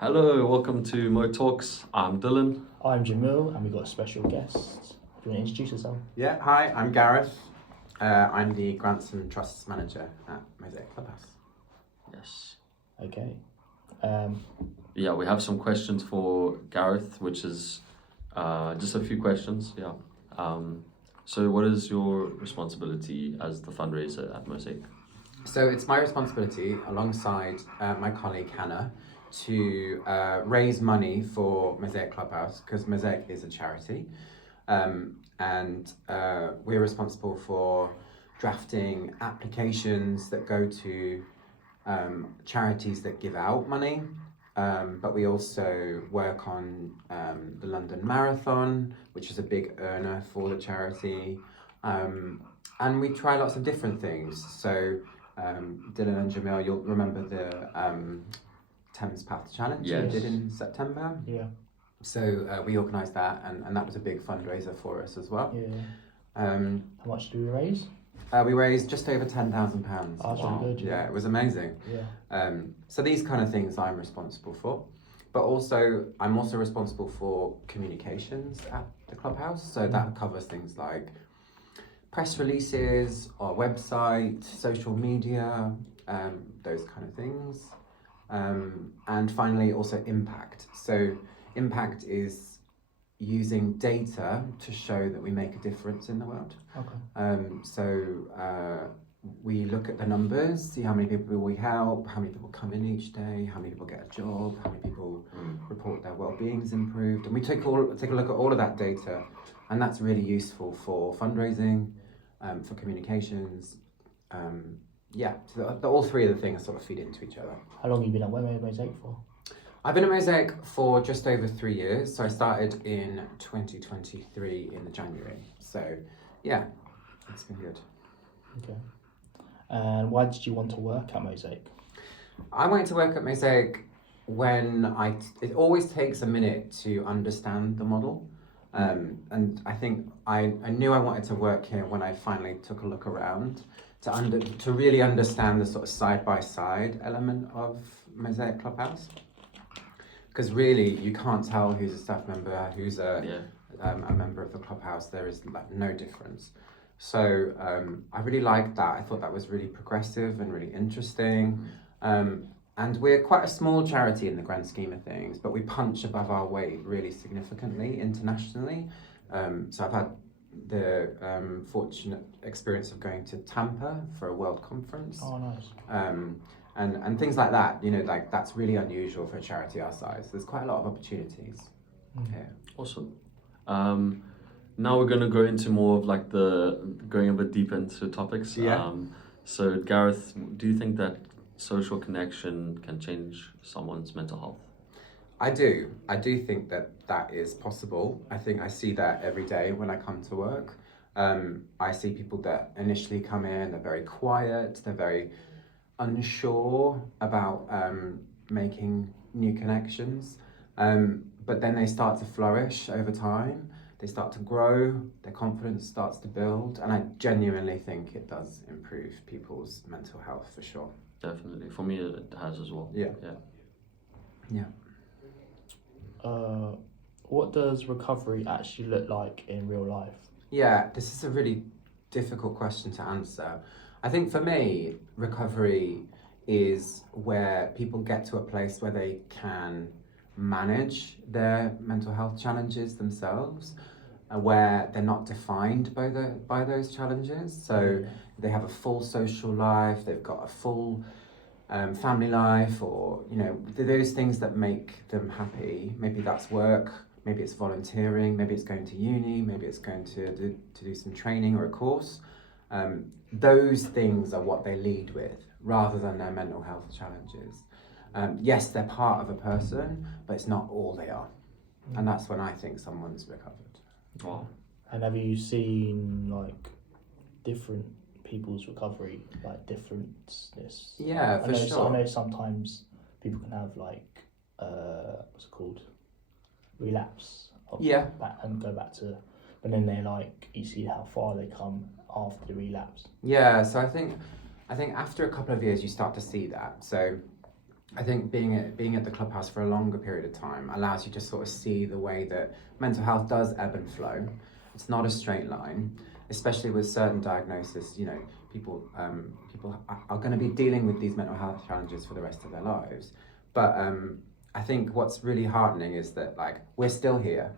Hello, welcome to Mo Talks. I'm Dylan. I'm Jamil, and we've got a special guest. Do you want to introduce yourself? Yeah, hi, I'm Gareth. I'm the Grants and Trusts Manager at Mosaic Clubhouse. Yes. Okay. Yeah, we have some questions for Gareth, which is just a few questions. Yeah. So, what is your responsibility as the fundraiser at Mosaic? So it's my responsibility, alongside my colleague Hannah, to raise money for Mosaic Clubhouse, because Mosaic is a charity. And we're responsible for drafting applications that go to charities that give out money, but we also work on the London Marathon, which is a big earner for the charity, and we try lots of different things. So Dylan and Jamil, you'll remember the Thames Path Challenge we did in September. Yeah. So we organised that, and that was a big fundraiser for us as well. Yeah. How much do we raise? We raised just over £10,000. Oh, that's really good. Yeah, it was amazing. Yeah. So these kind of things I'm responsible for, but also I'm also responsible for communications at the clubhouse. So that covers things like press releases, our website, social media, those kind of things. And finally, also impact. So impact is using data to show that we make a difference in the world. Okay. So we look at the numbers, see how many people we help, how many people come in each day, how many people get a job, how many people report their well-being's improved, and we take a look at all of that data, and that's really useful for fundraising, for communications. So all three of the things sort of feed into each other. How long have you been at Mosaic for? I've been at Mosaic for just over 3 years. So I started in 2023 in January. So yeah, it's been good. Okay. And why did you want to work at Mosaic? I wanted to work at Mosaic when it always takes a minute to understand the model. And I think I knew I wanted to work here when I finally took a look around to really understand the sort of side-by-side element of Mosaic Clubhouse. Because really, you can't tell who's a staff member, who's a member of the clubhouse. There is no difference. So I really liked that. I thought that was really progressive and really interesting. And we're quite a small charity in the grand scheme of things, but we punch above our weight really significantly internationally. So I've had the fortunate experience of going to Tampa for a world conference. Oh, nice. And things like that, like that's really unusual for a charity our size. There's quite a lot of opportunities here. Awesome. Now we're going to go into more of like going a bit deeper into topics. Yeah. So Gareth, do you think that social connection can change someone's mental health? I do. I do think that is possible. I think I see that every day when I come to work. I see people that initially come in, they're very quiet, they're very unsure about making new connections, but then they start to flourish over time. They start to grow, their confidence starts to build, and I genuinely think it does improve people's mental health for sure. Definitely. For me, it has as well. Yeah. What does recovery actually look like in real life? Yeah, this is a really difficult question to answer. I think for me, recovery is where people get to a place where they can manage their mental health challenges themselves, where they're not defined by those challenges. So they have a full social life, they've got a full family life, or those things that make them happy. Maybe that's work, maybe it's volunteering, maybe it's going to uni, maybe it's going to do some training or a course. Those things are what they lead with, rather than their mental health challenges. Yes, they're part of a person, but it's not all they are. And that's when I think someone's recovered. Wow. And have you seen like different people's recovery, like differences? Yeah, for sure. I know sometimes people can have like what's it called? Relapse. And go back to, but then they you see how far they come after the relapse. Yeah, so I think after a couple of years you start to see that. So I think being at the clubhouse for a longer period of time allows you to sort of see the way that mental health does ebb and flow. It's not a straight line, especially with certain diagnoses. You know, people are going to be dealing with these mental health challenges for the rest of their lives. But I think what's really heartening is that like we're still here.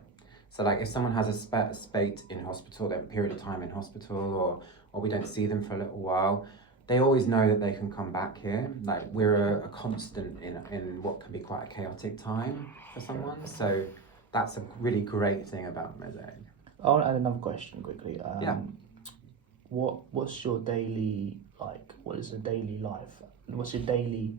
So like if someone has a spate in hospital, they have a period of time in hospital, or we don't see them for a little while, they always know that they can come back here. Like we're a constant in what can be quite a chaotic time for someone. So that's a really great thing about Mosaic. I want to add another question quickly. Yeah. What's your daily, like, what is a daily life? What's your daily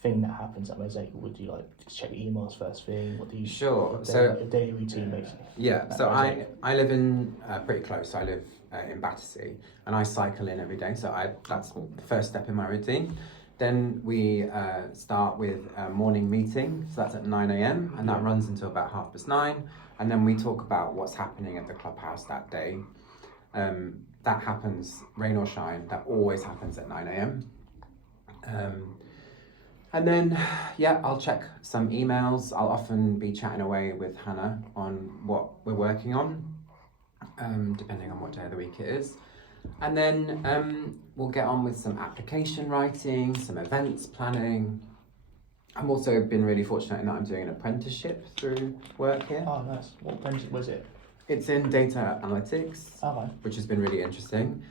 thing that happens at Mosaic? Would you like check emails first thing? What do you? Sure. A daily routine basically. Yeah. So I live in pretty close. I live in Battersea, and I cycle in every day. So that's the first step in my routine. Then we start with a morning meeting. So that's at 9 a.m. and that runs until about 9:30. And then we talk about what's happening at the clubhouse that day. That happens, rain or shine, that always happens at 9 a.m. And then, I'll check some emails. I'll often be chatting away with Hannah on what we're working on, depending on what day of the week it is. And then we'll get on with some application writing, some events planning. I've also been really fortunate in that I'm doing an apprenticeship through work here. Oh, nice. What apprenticeship was it? It's in data analytics, which has been really interesting.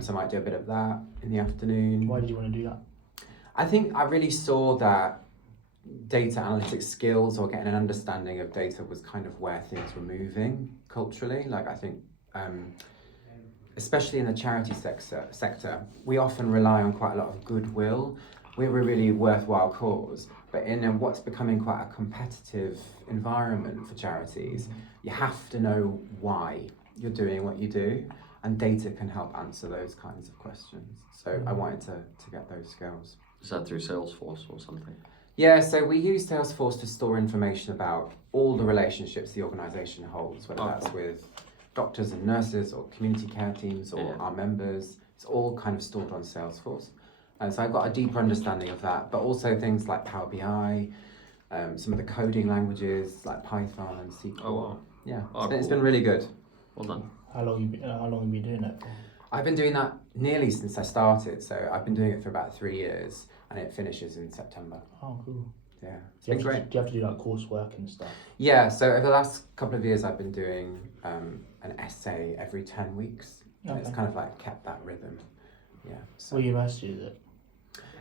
So I might do a bit of that in the afternoon. Why did you want to do that? I think I really saw that data analytics skills or getting an understanding of data was kind of where things were moving culturally. Like I think, especially in the charity sector, we often rely on quite a lot of goodwill. We're a really worthwhile cause, but in what's becoming quite a competitive environment for charities, you have to know why you're doing what you do, and data can help answer those kinds of questions. So I wanted to get those skills. Is that through Salesforce or something? Yeah, so we use Salesforce to store information about all the relationships the organisation holds, whether that's with doctors and nurses or community care teams or our members. It's all kind of stored on Salesforce. And so I've got a deeper understanding of that, but also things like Power BI, some of the coding languages like Python and SQL. Oh, wow. Yeah, Oh, it's been really good. Well done. How long have you been doing it for? I've been doing that nearly since I started, so I've been doing it for about 3 years, and it finishes in September. Oh, cool. Yeah, it's been great. Do you have to do like coursework and stuff? Yeah, so over the last couple of years I've been doing an essay every 10 weeks. And it's kind of like kept that rhythm. Yeah. So. What university is it?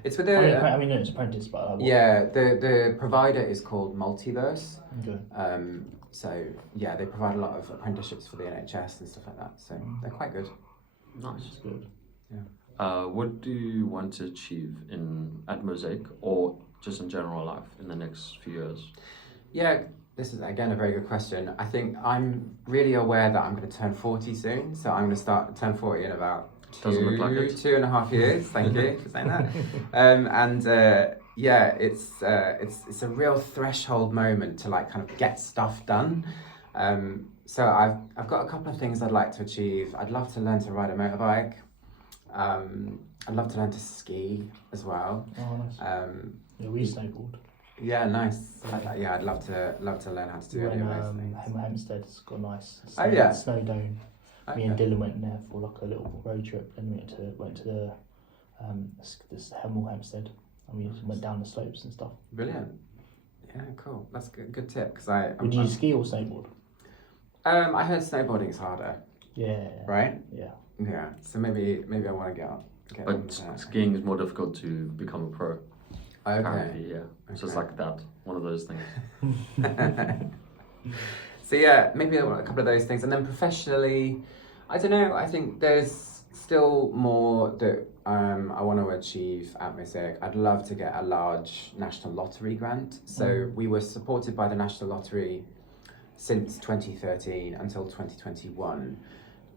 It's with I mean, it's apprentice, but... the provider is called Multiverse. Okay. So, yeah, they provide a lot of apprenticeships for the NHS and stuff like that, so they're quite good. Nice. That's good. Yeah. What do you want to achieve at Mosaic or just in general life in the next few years? Yeah, this is again a very good question. I think I'm really aware that I'm going to turn 40 soon, so I'm going to turn 40 in about Doesn't look like it. 2.5 years. Thank you for saying that. It's a real threshold moment to like kind of get stuff done. So I've got a couple of things I'd like to achieve. I'd love to learn to ride a motorbike. I'd love to learn to ski as well. Oh, nice. We snowboard. Yeah, nice. I'd love to learn how to do any of those things. Hempstead's got a nice snow dome. Me and Dylan went in there for like a little road trip, and we went to the this Hemel Hempstead, and we just went down the slopes and stuff. Brilliant. Yeah, cool. That's good tip because Would you ski or snowboard? I heard snowboarding is harder. Yeah. Right. Yeah. Yeah. So maybe I want to get. But skiing is more difficult to become a pro. Okay. Apparently, yeah. It's just like that. One of those things. So yeah, maybe a couple of those things, and then professionally, I don't know. I think there's still more that I want to achieve at Mosaic. I'd love to get a large national lottery grant. So we were supported by the National Lottery since 2013 until 2021,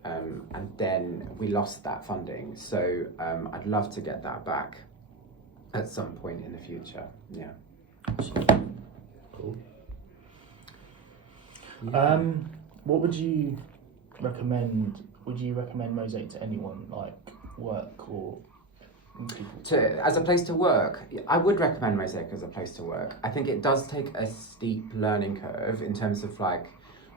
and then we lost that funding. So I'd love to get that back at some point in the future. Yeah. Cool. Yeah. What would you recommend? Would you recommend Mosaic to anyone, like work or As a place to work, I would recommend Mosaic as a place to work. I think it does take a steep learning curve in terms of like,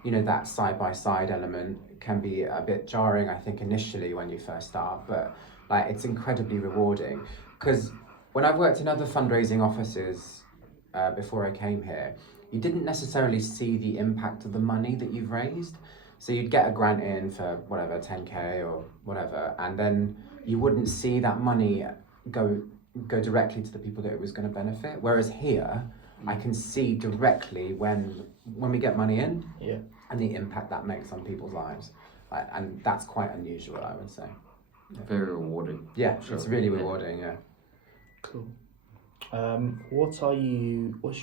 you know, that side-by-side element can be a bit jarring, I think, initially when you first start, but like it's incredibly rewarding. Because when I've worked in other fundraising offices before I came here, you didn't necessarily see the impact of the money that you've raised. So you'd get a grant in for whatever, 10k or whatever, and then you wouldn't see that money go directly to the people that it was going to benefit. Whereas here, I can see directly when we get money in, and the impact that makes on people's lives, and that's quite unusual, I would say. Yeah. Very rewarding. Yeah, sure. It's really rewarding. Yeah. Cool. What's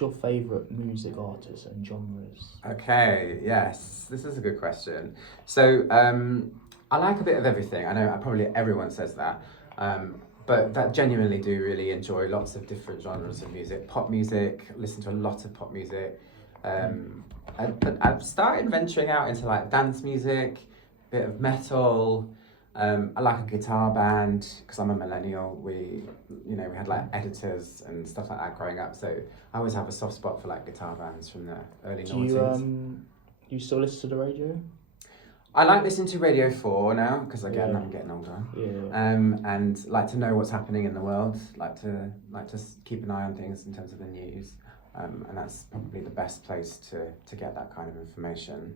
your favourite music artists and genres? Okay, yes, this is a good question. So I like a bit of everything. I know probably everyone says that, but that genuinely do really enjoy lots of different genres of music. Pop music, listen to a lot of pop music. But I've started venturing out into like dance music, a bit of metal. I like a guitar band because I'm a millennial. We had like editors and stuff like that growing up. So I always have a soft spot for like guitar bands from the early noughties. Do you still listen to the radio? I like listening to Radio 4 now because again I'm getting older. And like to know what's happening in the world. Like to keep an eye on things in terms of the news. And that's probably the best place to get that kind of information.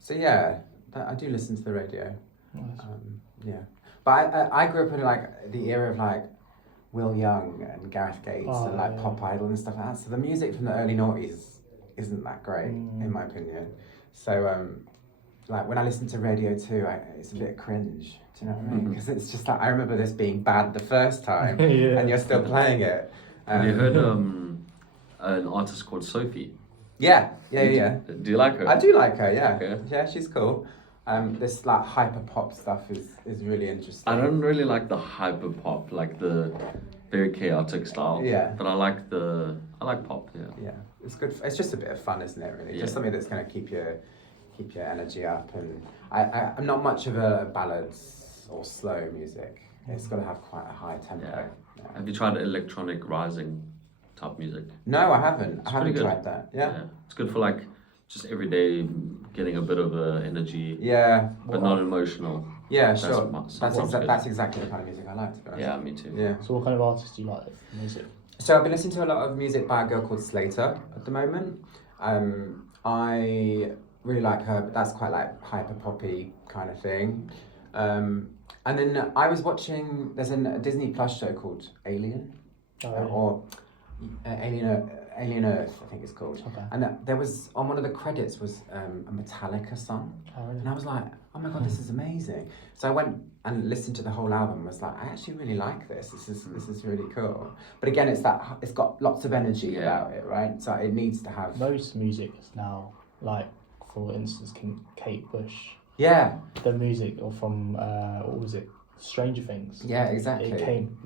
So yeah, I do listen to the radio. Nice. But I grew up in like the era of like Will Young and Gareth Gates and like Pop Idol and stuff like that. So the music from the early noughties isn't that great in my opinion. So like when I listen to Radio 2, it's a bit cringe. Do you know what I mean? Because it's just like I remember this being bad the first time, and you're still playing it. Have you heard an artist called Sophie? Yeah. Do you like her? I do like her. Yeah. Okay. Yeah, she's cool. This like hyper pop stuff is really interesting. I don't really like the hyper pop, like the very chaotic style. Yeah. But I like pop. Yeah. Yeah, it's good. It's just a bit of fun, isn't it? Really, just something that's going to keep your energy up. And I'm not much of a ballads or slow music. It's got to have quite a high tempo. Yeah. Have you tried electronic rising type music? No, I haven't. I haven't tried that. Yeah. It's good for like just every day getting a bit of energy. Yeah. But not emotional. Yeah, sure. That's exactly the kind of music I like, to be honest. Yeah, me too. Yeah. So what kind of artists do you like for music? So I've been listening to a lot of music by a girl called Slater at the moment. I really like her, but that's quite like hyper poppy kind of thing. And then I was watching, there's a Disney Plus show called Alien, or Alien Earth, I think it's called. Okay. And there was, on one of the credits was a Metallica song. Oh, really? And I was like, oh my God, this is amazing. So I went and listened to the whole album, was like, I actually really like this. This is really cool. But again, it's got lots of energy about it, right? So it needs to have... Most music is now, like, for instance, Kate Bush. Yeah. The music, or from, what was it? Stranger Things. Yeah, exactly. It came,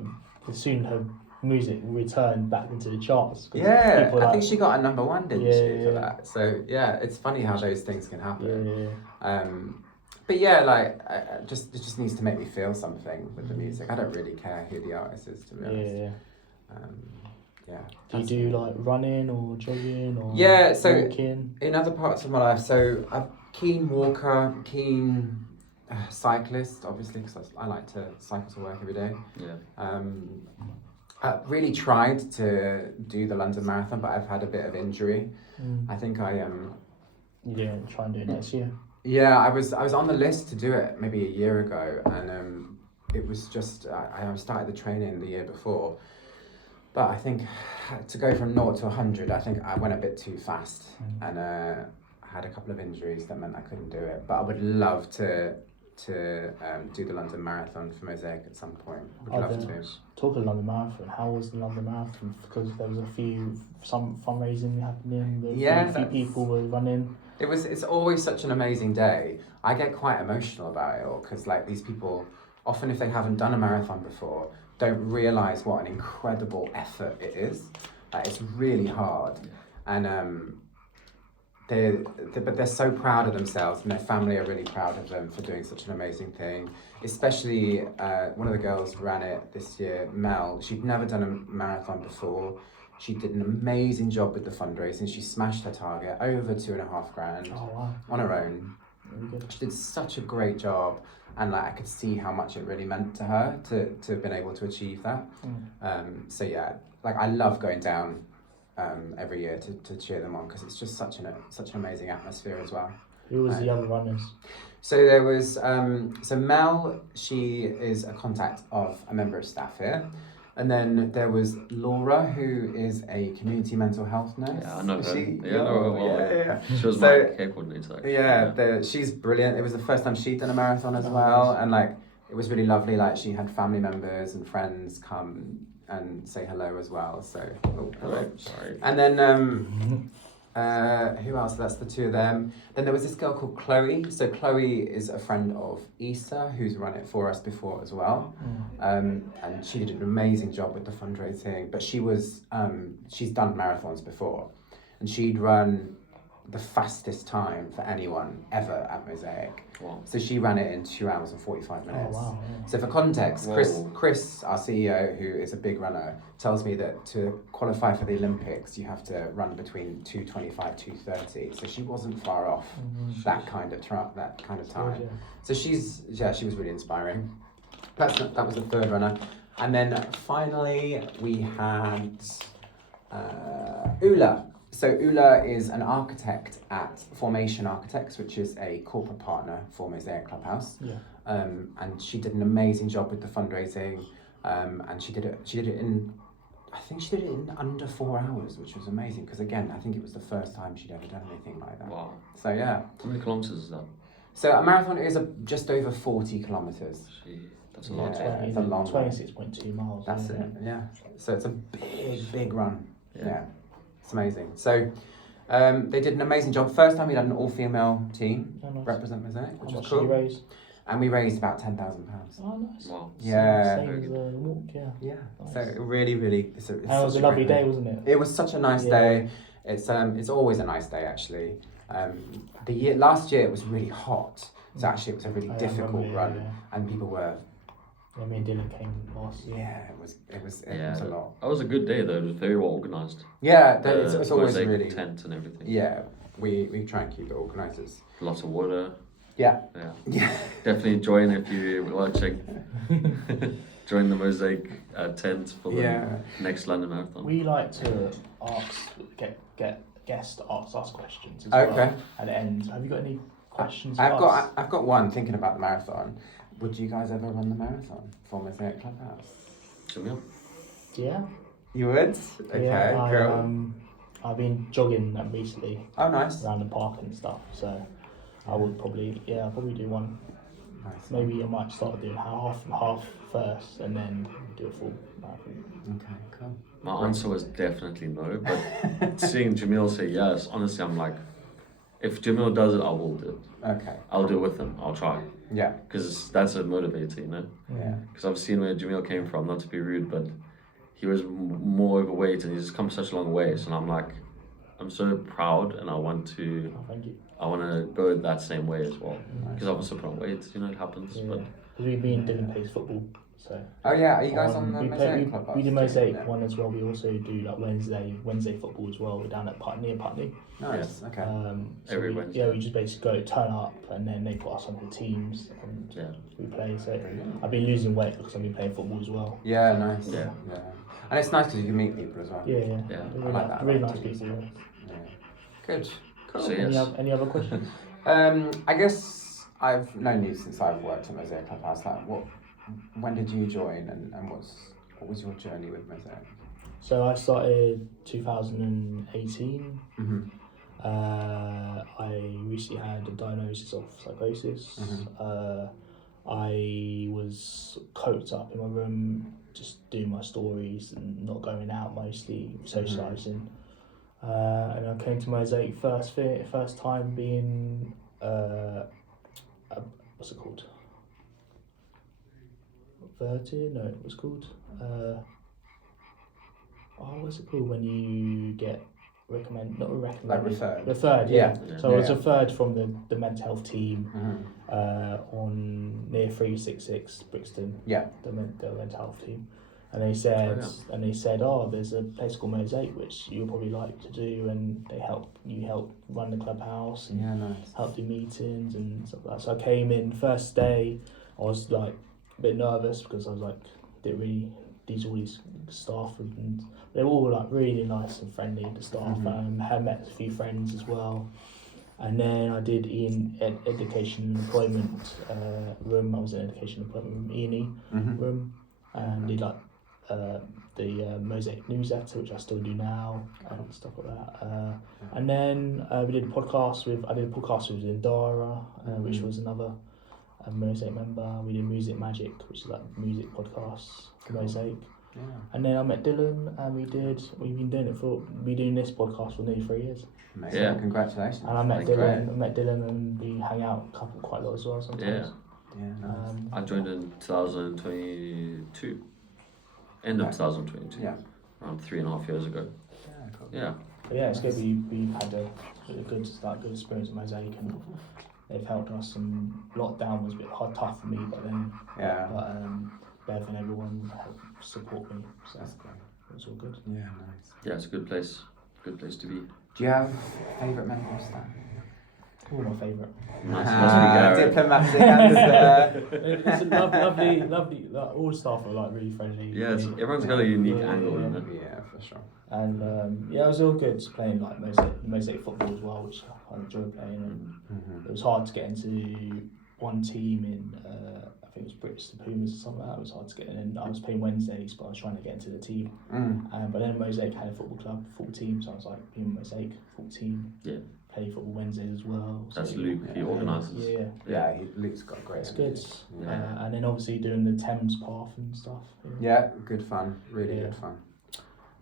soon her music returned back into the charts. Yeah, I think she got a #1, didn't she, for that? So yeah, it's funny how those things can happen. But yeah, like it just needs to make me feel something with the music. I don't really care who the artist is, to be honest. Do you do like running or jogging or walking? In other parts of my life, so I'm keen walker, keen cyclist, obviously, because I like to cycle to work every day. I really tried to do the London Marathon, but I've had a bit of injury. I think I try and do it next year. Yeah, I was on the list to do it maybe a year ago, and it was just I started the training the year before, but I think to go from 0 to 100, I think I went a bit too fast, and I had a couple of injuries that meant I couldn't do it. But I would love to do the London Marathon for Mosaic at some point. Would love to. Talk of London Marathon. How was the London Marathon? Because there was some fundraising happening. A few people were running. It's always such an amazing day. I get quite emotional about it all because like these people, often if they haven't done a marathon before, don't realise what an incredible effort it is. It's really hard, and but they're so proud of themselves, and their family are really proud of them for doing such an amazing thing. Especially one of the girls ran it this year, Mel. She'd never done a marathon before. She did an amazing job with the fundraising. She smashed her target, over $2,500 on her own. She did such a great job, and like I could see how much it really meant to her to have been able to achieve that. So yeah, like I love going down every year to cheer them on, because it's just such an amazing atmosphere as well. Who was the other runners? So there was so Mel, she is a contact of a member of staff here. And then there was Laura, who is a community mental health nurse. Yeah, I know her. She, I know her well. Yeah. She was my care coordinator. Actually. Yeah, she's brilliant. It was the first time she'd done a marathon as well, and like it was really lovely. Like she had family members and friends come and say hello as well. So, hello. Sorry. And then who else? That's the two of them. Then there was this girl called Chloe. So Chloe is a friend of Issa, who's run it for us before as well. And she did an amazing job with the fundraising. But she was she's done marathons before, and she'd run the fastest time for anyone ever at Mosaic. Wow. So she ran it in 2 hours and 45 minutes. Oh, wow, yeah. So for context, Chris, our CEO, who is a big runner, tells me that to qualify for the Olympics, you have to run between 2:25, 2:30. So she wasn't far off that kind of time. Yeah. So she was really inspiring. That was the third runner. And then finally we had Ula. So Ula is an architect at Formation Architects, which is a corporate partner for Mosaic Clubhouse. Yeah. And she did an amazing job with the fundraising. And she did it in under 4 hours, which was amazing, because again, I think it was the first time she'd ever done anything like that. Wow. So yeah. How many kilometers is that? So a marathon is just over 40 kilometers. Gee, that's a lot. Yeah, it's a long run. 26.2 miles. That's it, yeah. So it's a big run. Yeah. It's amazing. So they did an amazing job. First time we had an all-female team represent Mosaic, which was cool. Raised? And we raised about £10,000. Oh, nice. Wow. Yeah. Same as the walk, yeah. Yeah. Nice. So it really, it's and it was a lovely day, wasn't it? It was such a nice day. It's always a nice day actually. Last year it was really hot, so actually it was a really difficult run, and people were. Yeah, me and Dylan came last year. Yeah, it was a lot. That was a good day though. It was very well organised. Yeah, it's always really. Tent and everything. Yeah, we try and keep it organised. Lots of water. Yeah. Definitely join if you're watching. Join the Mosaic tent for the next London Marathon. We like to get guests to ask us questions as well at the end. Have you got any questions? I've got one thinking about the marathon. Would you guys ever run the marathon for Mosaic Clubhouse? Jamil? Yeah. You would? Okay, cool. I've been jogging recently. Oh, nice. Around the park and stuff, so I would probably do one. Nice. Maybe I might start doing half and half first, and then do a full marathon. Okay, cool. My answer was definitely no, but seeing Jamil say yes, honestly, I'm like, if Jamil does it, I will do it. Okay. I'll do it with him. I'll try. Yeah. Because that's a motivator, you know? Yeah. Because I've seen where Jamil came from, not to be rude, but he was more overweight and he's come such a long way. So I'm like, I'm so proud and I want to go that same way as well. Because I've also put on weight, you know, it happens. Yeah. But me and Dylan plays football, so. Oh yeah, are you guys on the Mosaic Clubhouse? We do Mosaic one as well. We also do like Wednesday football as well. We're down at near Putney. Nice. Yeah. Okay. Every Wednesday. Yeah, we just basically turn up, and then they put us on the teams, and we play. So I've been losing weight because I've been playing football as well. Yeah, nice. Yeah. And it's nice because you can meet people as well. Yeah. I like that. Really nice people. Yeah. Good. Cool. So, any other questions? I guess I've known you since I've worked at Mosaic Clubhouse. When did you join, and what was your journey with Mosaic? So I started 2018. Mm-hmm. I recently had a diagnosis of psychosis. Mm-hmm. I was cooped up in my room, just doing my stories and not going out, mostly socialising. And I came to Mosaic first time being what's it called? Verted? No, it was called. What's it called when you get referred, yeah. Yeah. So I was Yeah. referred from the mental health team Mhm. on near 366 Brixton. Yeah. The mental health team, and they said, oh, there's a place called Mosaic which you'll probably like to do, and you help run the clubhouse and Yeah, nice. help do meetings and stuff like that. So I came in first day. I was like a bit nervous because I was like, all these staff, and they were all like really nice and friendly, the staff. Mhm. I had met a few friends as well. And then I did education and employment room. I was in education and employment room, E&E Mhm. room, and did like the Mosaic newsletter, which I still do now, and stuff like that. And then I did a podcast with Indara, which was another Mosaic member. We did Music Magic, which is like music podcasts, Cool. Mosaic. Yeah. And then I met Dylan, and we've been doing this podcast for nearly 3 years. Amazing. Yeah. Congratulations. And I met Great. Dylan, and we hang out quite a lot as well sometimes. Yeah, nice. I joined in 2022. End of Okay. 2022. Yeah. Around 3.5 years ago. Yeah, cool. Yeah. But yeah, it's good. We've had a good experience at Mosaic, and they've helped us. And lockdown was a bit tough for me, but Yeah. Bev and everyone helped support me, so That's great. it was all good. Yeah, nice. Yeah, it's a good place. Good place to be. Do you have favourite member of staff? Who were my favourite? Must be Gareth. Diplomatic answer. It's lovely. Like, all the staff are like really friendly. Yeah, everyone's got a Yeah, unique yeah, angle, yeah. you know. Yeah, for sure. And yeah, it was all good just playing like Mosaic football as well, which I enjoy playing. And Mhm. it was hard to get into one team in I think it was Brits, the Pumas or something like that. It was hard to get in. And I was playing Wednesdays, but I was trying to get into the team. But then Mosaic had a football team, so I was like, being Mosaic football team. Yeah. Play football Wednesdays as well. That's so, Luke, he organises. Yeah. Yeah, Luke's got great. It's good. Yeah. And then obviously doing the Thames path and stuff. Yeah, good fun. Really Yeah. good fun.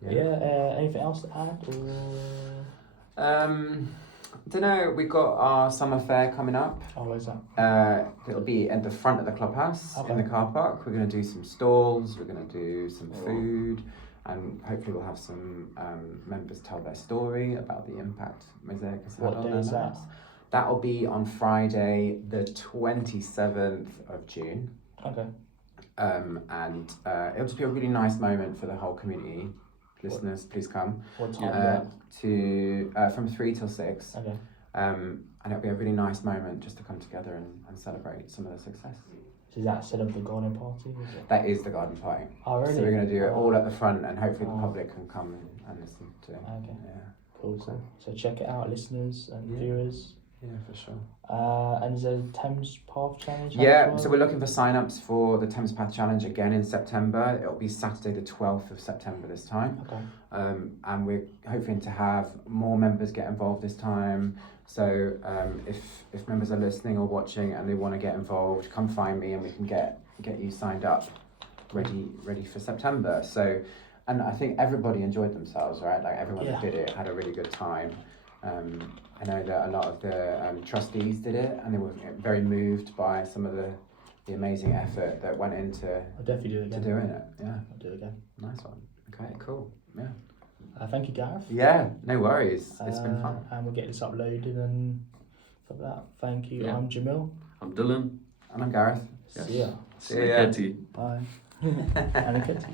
Anything else to add? Or? Don't know. We got our summer fair coming up. Oh, where's that? It'll be at the front of the clubhouse in the car park. We're going to do some stalls. We're going to do some food, and hopefully we'll have some members tell their story about the impact Mosaic has had What on day their is that? lives. That'll be on Friday, the 27th of June. Okay. And it'll just be a really nice moment for the whole community. Listeners, please come. What time is that? From 3 till 6. Okay. And it'll be a really nice moment just to come together and celebrate some of the success. So is that instead of the garden party? Is it? That is the garden party. Oh, really? So we're going to do it all at the front, and hopefully the Oh. public can come and listen to it. Okay. Yeah, Cool. So check it out, listeners and Yeah. viewers. yeah, for sure. And is there a Thames Path Challenge? Yeah, as so well? we're looking for sign-ups for the Thames Path Challenge again in September. It'll be Saturday the 12th of September this time. Okay. And we're hoping to have more members get involved this time. So if members are listening or watching and they want to get involved, come find me and we can get you signed up, ready for September. So, and I think everybody enjoyed themselves, right? Like everyone that did it had a really good time. I know that a lot of the trustees did it, and they were very moved by some of the amazing effort that went into I'll definitely do it again. doing it. Yeah, I'll do it again. nice one. Okay, cool. Yeah. Thank you, Gareth. Yeah, no worries. It's been fun. And we'll get this uploaded and stuff like that. Thank you. Yeah. I'm Jamil. I'm Dylan. And I'm Gareth. Yes. See ya. See ya. Kitty. Bye. And a kitty.